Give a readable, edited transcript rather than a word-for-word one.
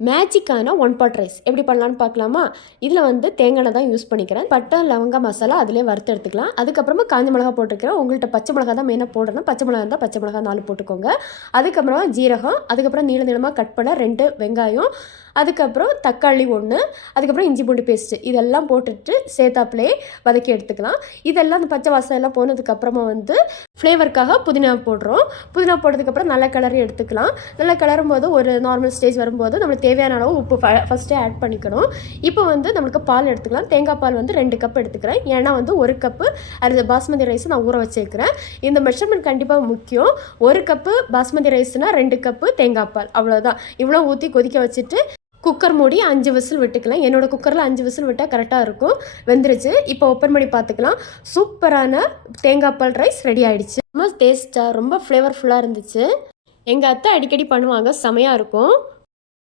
மேஜிக்கான one pot rice எப்படி பண்ணலான்னு பார்க்கலாமா? இதில் வந்து தேங்காய் தான் யூஸ் பண்ணிக்கிறேன். பட்டை, லவங்க, மசாலா அதிலே வறுத்து எடுத்துக்கலாம். அதுக்கப்புறமா காஞ்ச மிளகா போட்டுருக்கிறேன். உங்கள்கிட்ட பச்சை மிளகா தான் மெயினாக போடணும். பச்சை மிளகா இருந்தால் பச்சை மிளகா 4 போட்டுக்கோங்க. அதுக்கப்புறம் ஜீரகம், அதுக்கப்புறம் நீளமாக கட் பண்ண 2 வெங்காயம், அதுக்கப்புறம் தக்காளி 1, அதுக்கப்புறம் இஞ்சி பூண்டு பேஸ்ட்டு இதெல்லாம் போட்டுட்டு சேர்த்தாப்புலே வதக்கி எடுத்துக்கலாம். இதெல்லாம் அந்த பச்சை வாசம் எல்லாம் போனதுக்கப்புறமா வந்து ஃப்ளேவருக்காக புதினா போடுறோம். புதினா போட்டதுக்கப்புறம் நல்லா கிளறி எடுத்துக்கலாம். நல்லா கிளறும் போது ஒரு நார்மல் ஸ்டேஜ் வரும்போது நம்மளுக்கு தேவையான அளவு உப்பு ஃபஸ்ட்டே ஆட் பண்ணிக்கணும். இப்போ வந்து நம்மளுக்கு பால் எடுத்துக்கலாம். தேங்காய் பால் வந்து 2 கப் எடுத்துக்கிறேன். ஏன்னா வந்து 1 கப்பு அது பாஸ்மதி ரைஸ் நான் ஊற வச்சுருக்கிறேன். இந்த மெஷர்மெண்ட் கண்டிப்பாக முக்கியம். 1 கப்பு பாஸ்மதி ரைஸ்னால் 2 கப்பு தேங்காய் பால், அவ்வளோதான். இவ்வளோ ஊற்றி கொதிக்க வச்சுட்டு குக்கர் மூடி 5 விசில் விட்டுக்கலாம். என்னோடய குக்கரில் 5 விசில் விட்டால் கரெக்டாக இருக்கும். வெந்துருச்சு. இப்போ ஓப்பன் பண்ணி பார்த்துக்கலாம். சூப்பரான தேங்காய் பால் ரைஸ் ரெடி ஆகிடுச்சு. ரொம்ப டேஸ்ட்டாக ரொம்ப ஃப்ளேவர்ஃபுல்லாக இருந்துச்சு. எங்கள் அத்தை அடிக்கடி பண்ணுவாங்க, செமையாக இருக்கும்.